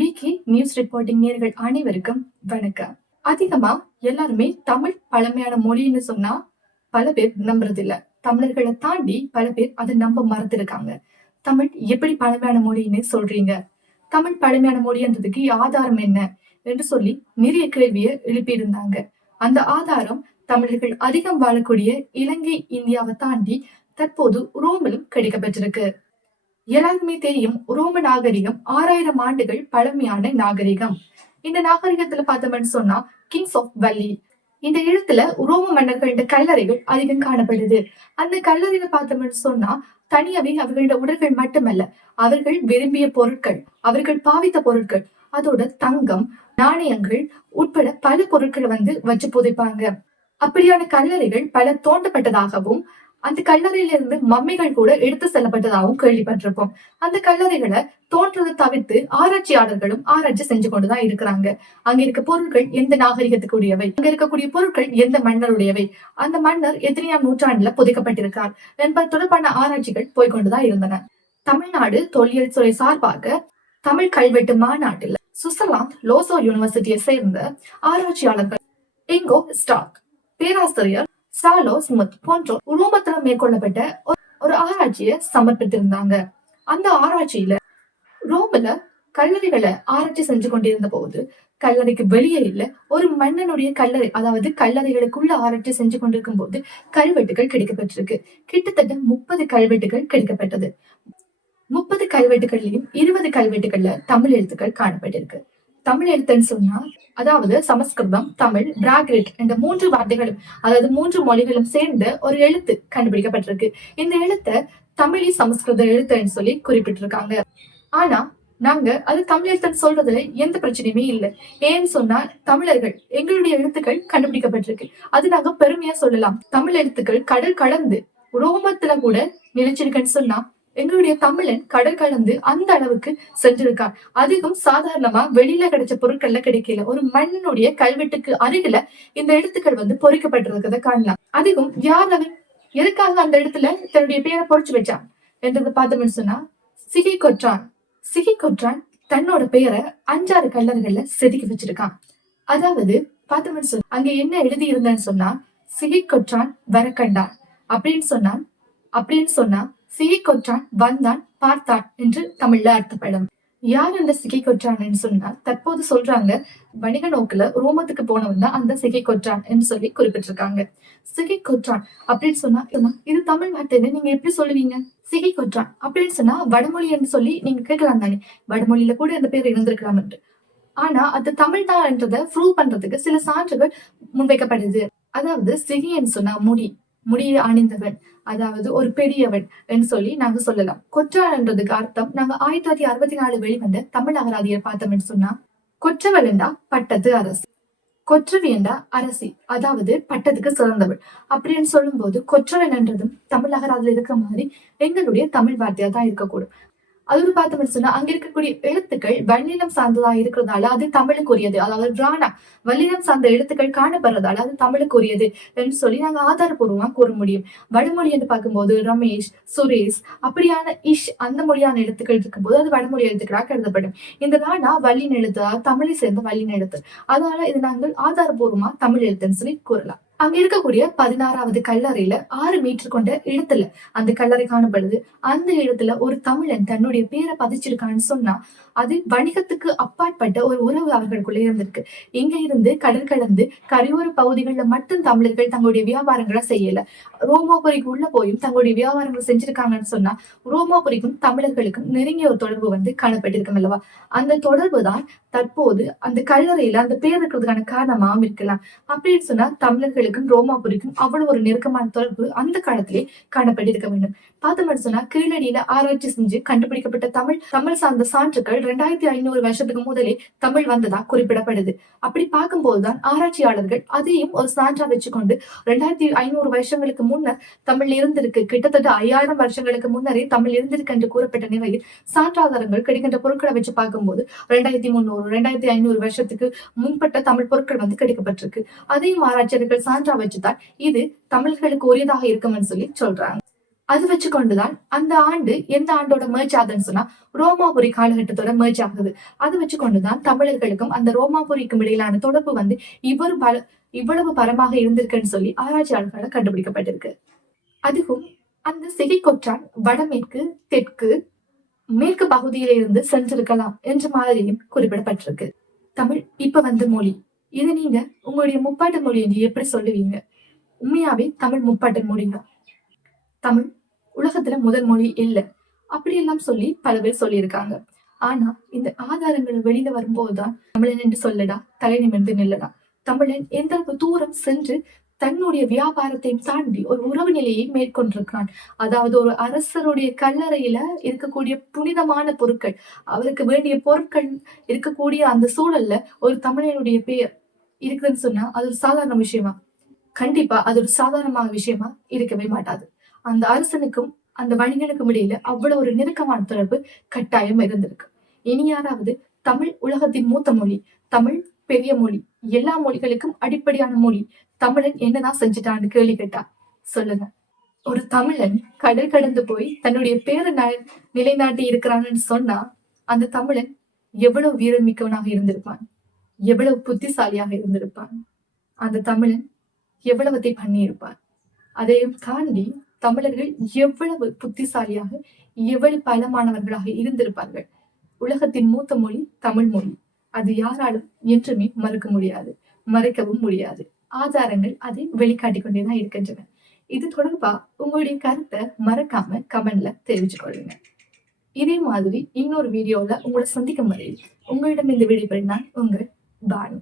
VK news reporting நேர்கள் அனைவருக்கும் வணக்கம். அதிகமா எல்லாருமே தமிழ் பழமையான மொழின்னு சொன்னா பல பேர் நம்புறது இல்ல தமிழர்களை தாண்டி பல பேர் அதை நம்ப மறந்துருக்காங்க. தமிழ் எப்படி பழமையான மொழின்னு சொல்றீங்க? தமிழ் பழமையான மொழின்றதுக்கு ஆதாரம் என்ன என்று சொல்லி நிறைய கேள்வியை எழுப்பியிருந்தாங்க. அந்த ஆதாரம் தமிழர்கள் அதிகம் வாழக்கூடிய இலங்கை இந்தியாவை தாண்டி தற்போது ரோமிலும் கிடைக்கப்பட்டிருக்கு. எல்லாருக்குமே தெரியும் ரோம நாகரிகம் ஆறாயிரம் ஆண்டுகள் பழமையான நாகரிகம். இந்த நாகரிகத்துல பார்த்தோம்னு சொன்னா கிங்ஸ் ஆஃப் வள்ளி இந்த இடத்துல உரோம மன்னர்களோட கல்லறைகள் அதிகம் காணப்படுது. அந்த கல்லறையில பார்த்தோம்னு சொன்னா தனியாவே அவர்களோட உடல்கள் மட்டுமல்ல அவர்கள் விரும்பிய பொருட்கள் அவர்கள் பாவித்த பொருட்கள் அதோட தங்கம் நாணயங்கள் உட்பட பல பொருட்களை வந்து வச்சு புதைப்பாங்க. அப்படியான கல்லறைகள் பல தோண்டப்பட்டதாகவும் அந்த கல்லறையில இருந்து மம்மிகள் கூட எடுத்து செல்லப்பட்டதாகவும் கேள்விப்பட்டிருப்போம். அந்த கல்லறைகளை தோன்றதை தவிர்த்து ஆராய்ச்சியாளர்களும் ஆராய்ச்சி செஞ்சு கொண்டுதான் இருக்கிறாங்க. அங்க இருக்க பொருட்கள் எந்த நாகரிகத்துக்குரியவை? அங்க இருக்கக்கூடிய பொருட்கள் எந்த மன்னருடையவை? அந்த மன்னர் எத்தனையாம் நூற்றாண்டுல புதைக்கப்பட்டிருக்கார் என்பது தொடர்பான ஆராய்ச்சிகள் போய்கொண்டுதான் இருந்தன. தமிழ்நாடு தொல்லியல் துறை சார்பாக தமிழ் கல்வெட்டு மாநாட்டில் சுவிட்சர்லாந்து லோசோ யூனிவர்சிட்டியை சேர்ந்த ஆராய்ச்சியாளர்கள் இங்கோ ஸ்டாக் பேராசிரியர் சாலோ ஸ்மித் போன்றோர் உரோமத்துல மேற்கொள்ளப்பட்ட ஒரு- ஒரு ஆராய்ச்சியை சமர்ப்பித்திருந்தாங்க. அந்த ஆராய்ச்சியில ரோம்ல கல்லறைகளை ஆராய்ச்சி செஞ்சு கொண்டிருந்த போது கல்லறைக்கு வெளியே இல்ல ஒரு மன்னனுடைய கல்லறை அதாவது கல்லறைகளுக்குள்ள ஆராய்ச்சி செஞ்சு கொண்டிருக்கும் போது கல்வெட்டுகள் கிடைக்கப்பட்டிருக்கு கிட்டத்தட்ட முப்பது கல்வெட்டுகள் கிடைக்கப்பட்டது முப்பது கல்வெட்டுகள்லயும் இருபது கல்வெட்டுகள்ல தமிழ் எழுத்துக்கள் காணப்பட்டிருக்கு. தமிழ் எழுத்துன்னு சொன்னா அதாவது சமஸ்கிருதம் தமிழ் பிராகிரிட் என்ற மூன்று வார்த்தைகளும் அதாவது மூன்று மொழிகளும் சேர்ந்து ஒரு எழுத்து கண்டுபிடிக்கப்பட்டிருக்கு. இந்த எழுத்தை தமிழி சமஸ்கிருத எழுத்துன்னு சொல்லி குறிப்பிட்டிருக்காங்க. ஆனா நாங்க அது தமிழ் எழுத்துன்னு சொல்றதுல எந்த பிரச்சனையுமே இல்லை. ஏன்னு சொன்னா தமிழர்கள் எங்களுடைய எழுத்துக்கள் கண்டுபிடிக்கப்பட்டிருக்கு. அது நாங்க பெருமையா சொல்லலாம். தமிழ் எழுத்துக்கள் கடல் கடந்து ரோமத்துல கூட நிலைச்சிருக்குன்னு சொன்னா எங்களுடைய தமிழன் கடல் கடந்து அந்த அளவுக்கு சென்றிருக்கான் அதிகம் சாதாரணமா வெளியில கிடைச்ச பொருட்கள்ல கிடைக்கல. ஒரு மண்ணுடைய கல்வெட்டுக்கு அருகில இந்த எழுத்துக்கள் வந்து பொறிக்கப்பட்டிருக்கிறத காணலாம். அதிகம் யார் அவன்? எதுக்காக அந்த இடத்துல தன்னுடைய பேரை பொறிச்சு வச்சான்? என்றதை பார்த்தோம்னு சொன்னா சிகை கொற்றான். சிகை கொற்றான் தன்னோட பெயரை அஞ்சாறு கல்லறைகள்ல செதுக்கி வச்சிருக்கான். அதாவது பார்த்தோம்னு சொன்னா அங்க என்ன எழுதி இருந்தேன்னு சொன்னா சிகை கொற்றான் வரக்கண்டான் அப்படின்னு சொன்னான் அப்படின்னு சொன்னா சிகை கொற்றான் வந்தான் பார்த்தான் என்று தமிழ்ல அர்த்தப்படும். யார் அந்த சிகை கொற்றான்னு சொன்னா தற்போது சொல்றாங்க வணிக நோக்குல ரோமத்துக்கு போனவன் தான் அந்த சிகை கொற்றான் என்று சொல்லி குறிப்பிட்டிருக்காங்க. சிகை கொற்றான் அப்படின்னு சொன்னா இது தமிழ் வார்த்தையில நீங்க எப்படி சொல்லுவீங்க? சிகை கொற்றான் அப்படின்னு சொன்னா வடமொழி என்று சொல்லி நீங்க கேட்கலாம் தானே. வடமொழியில கூட இந்த பேர் இருந்திருக்கலாம் என்று ஆனா அது தமிழ் தான் என்றதை ப்ரூவ் பண்றதுக்கு சில சான்றுகள் முன்வைக்கப்படுது. அதாவது சிகைன்னு சொன்னா முடி. முடியை அணிந்தவன் அதாவது ஒரு பெரியவன் என்று சொல்லி நாங்க சொல்லலாம். கொற்றான்றதுக்கு அர்த்தம் நாங்க ஆயிரத்தி தொள்ளாயிரத்தி அறுபத்தி நாலு வெளிவந்த தமிழ் அகராதியை பார்த்தோம்னு சொன்னா கொற்றவளண்டா பட்டத்து அரசு கொற்றவியண்டா அரசி அதாவது பட்டத்துக்கு சிறந்தவள். அப்படின்னு சொல்லும்போது கொற்றவன் என்றதும் தமிழ் அகராதில் இருக்கிற மாதிரி எங்களுடைய தமிழ் வார்த்தையா தான் இருக்கக்கூடும். அதோடு பார்த்தோம்னு சொன்னா அங்க இருக்கக்கூடிய எழுத்துக்கள் வல்லினம் சார்ந்ததா இருக்கிறதால அது தமிழுக்குரியது. அதாவது பிராணா வல்லினம் சார்ந்த எழுத்துக்கள் காணப்படுறதால அது தமிழுக்குரியது என்று சொல்லி நாங்க ஆதாரபூர்வமா கூற முடியும். வடமொழி என்று பார்க்கும்போது ரமேஷ் சுரேஷ் அப்படியான இஷ் அந்த மொழியான எழுத்துக்கள் இருக்கும்போது அது வடமொழி எழுத்துக்களாக கருதப்படும். இந்த ராணா வல்லின எழுத்து தமிழை சேர்ந்த வல்லின எழுத்து. அதனால இது நாங்கள் ஆதாரபூர்வமா தமிழ் எழுத்துன்னு சொல்லி கூறலாம். அங்க இருக்கக்கூடிய பதினாறாவது கல்லறையில ஆறு மீட்டர் கொண்ட இடத்துல அந்த கல்லறை காணப்படுது அந்த இடத்துல ஒரு தமிழன் தன்னுடைய பேரை பதிச்சிருக்கான்னு சொன்னா அது வணிகத்துக்கு அப்பாற்பட்ட ஒரு உறவு அவர்களுக்குள்ள இருந்திருக்கு. இங்க இருந்து கடல் கடந்து கரையோர பகுதிகளில் மட்டும் தமிழர்கள் தங்களுடைய வியாபாரங்களை செய்யல. ரோமோபுரிக்கு உள்ள போயும் தங்களுடைய வியாபாரங்களை செஞ்சிருக்காங்கன்னு சொன்னா ரோமோபுரிக்கும் தமிழர்களுக்கும் நெருங்கிய ஒரு தொடர்பு வந்து காணப்பட்டிருக்கும் அல்லவா? அந்த தொடர்பு தான் தற்போது அந்த கல்லறையில அந்த பேர் இருக்கிறதுக்கான காரணமாகவும் இருக்கலாம். அப்படின்னு சொன்னா தமிழர்களுக்கும் ரோமாபுரிக்கும் அவ்வளவு ஒரு நெருக்கமான தொடர்பு அந்த காலத்திலே காணப்பட்டிருக்க வேண்டும். பார்த்தோம்னு சொன்னா கீழடியில ஆராய்ச்சி செஞ்சு கண்டுபிடிக்கப்பட்ட தமிழ் தமிழ் சார்ந்த சான்றுகள் ரெண்டாயிரத்தி ஐநூறு வருஷத்துக்கு முதலே தமிழ் வந்ததா குறிப்பிடப்படுது. அப்படி பார்க்கும்போதுதான் ஆராய்ச்சியாளர்கள் அதையும் ஒரு சான்றா வச்சுக்கொண்டு ரெண்டாயிரத்தி ஐநூறு வருஷங்களுக்கு முன்னர் தமிழ் இருந்திருக்கு. கிட்டத்தட்ட ஐயாயிரம் வருஷங்களுக்கு முன்னரே தமிழ் இருந்திருக்கு என்று கூறப்பட்ட நிலையில் சான்றாதாரங்கள் கிடைக்கின்ற பொருட்களை வச்சு பார்க்கும்போது ரெண்டாயிரத்தி முன்னூறு ஒரு ரெண்டாயிரத்தி ஐநூறு வருஷத்துக்கு முன்பட்ட தமிழ் பொருட்கள் வந்து கிடைக்கப்பட்டிருக்கு. அதையும் ஆராய்ச்சியாளர்கள் சான்றா வச்சுதான் இது தமிழர்களுக்கு உரியதாக இருக்கும்னு சொல்லி சொல்றாங்க. அது வச்சு கொண்டுதான் அந்த ஆண்டு எந்த ஆண்டோட மேர்ச் ஆகுதுன்னு சொன்னா ரோமாபுரி காலகட்டத்தோட மேர்ச் ஆகுது. அது வச்சு கொண்டுதான் தமிழர்களுக்கும் அந்த ரோமாபுரிக்கும் இடையிலான தொடர்பு வந்து இவ்வொரு பல இவ்வளவு பரமாக இருந்திருக்குன்னு சொல்லி ஆராய்ச்சியாளர்களால் கண்டுபிடிக்கப்பட்டிருக்கு. அதுவும் அந்த சிகைக்கொற்றான் வடமேற்கு தெற்கு மேற்கு பகுதியில இருந்து சென்றிருக்கலாம் என்ற மாதிரியும் குறிப்பிடப்பட்டிருக்கு. தமிழ் இப்ப வந்த மொழி. இதை நீங்க உங்களுடைய முப்பாட்டு மொழி என்று எப்படி சொல்லுவீங்க? உண்மையாவே தமிழ் முப்பாட்டு மொழிதான் தமிழ் உலகத்துல முதல் மொழி இல்லை. அப்படியெல்லாம் சொல்லி பல பேர் சொல்லியிருக்காங்க. ஆனா இந்த ஆதாரங்கள் வெளியில வரும்போதுதான் தமிழன் என்று சொல்லடா தலை நிமிர்ந்து நில்லடா. தமிழன் எந்த அளவு தூரம் சென்று தன்னுடைய வியாபாரத்தையும் தாண்டி ஒரு உறவு நிலையை மேற்கொண்டிருக்கிறான். அதாவது ஒரு அரசருடைய கல்லறையில இருக்கக்கூடிய புனிதமான பொருட்கள் அவருக்கு வேண்டிய பொருட்கள் இருக்கக்கூடிய அந்த சூழல்ல ஒரு தமிழனுடைய பெயர் இருக்குதுன்னு சொன்னா அது ஒரு சாதாரண விஷயமா? கண்டிப்பா அது ஒரு சாதாரணமான விஷயமா? இருக்கவே மாட்டாது. அந்த அரசனுக்கும் அந்த வணிகனுக்கும் இடையில அவ்வளவு ஒரு நெருக்கமான தொடர்பு கட்டாயம் இருந்திருக்கு. இனி யாராவது தமிழ் உலகத்தின் மூத்த மொழி தமிழ் பெரிய மொழி எல்லா மொழிகளுக்கும் அடிப்படையான மொழி தமிழன் என்னதான் செஞ்சுட்டான்னு கேள்வி கேட்டா சொல்லுங்க. ஒரு தமிழன் கடல் கடந்து போய் தன்னுடைய பேரு ந- நிலைநாட்டி இருக்கிறான்னு சொன்னா அந்த தமிழன் எவ்வளவு வீரமிக்கவனாக இருந்திருப்பான்? எவ்வளவு புத்திசாலியாக இருந்திருப்பான்? அந்த தமிழன் எவ்வளவத்தை பண்ணியிருப்பான்? அதையும் தாண்டி தமிழர்கள் எவ்வளவு புத்திசாலியாக எவ்வளவு பலமானவர்களாக இருந்திருப்பார்கள்? உலகத்தின் மூத்த மொழி தமிழ் மொழி. அது யாராலும் என்றுமே மறுக்க முடியாது மறைக்கவும் முடியாது. ஆதாரங்கள் அதை வெளிக்காட்டிக்கொண்டே தான் இருக்கின்றன. இது தொடர்பா உங்களுடைய கருத்தை மறக்காம கமெண்ட்ல தெரிவிச்சு கொள்ளுங்க. இதே மாதிரி இன்னொரு வீடியோல உங்களை சந்திக்கும் வரையில் உங்களிடம் இந்த விடைபெறும் நான் உங்கள் பானு.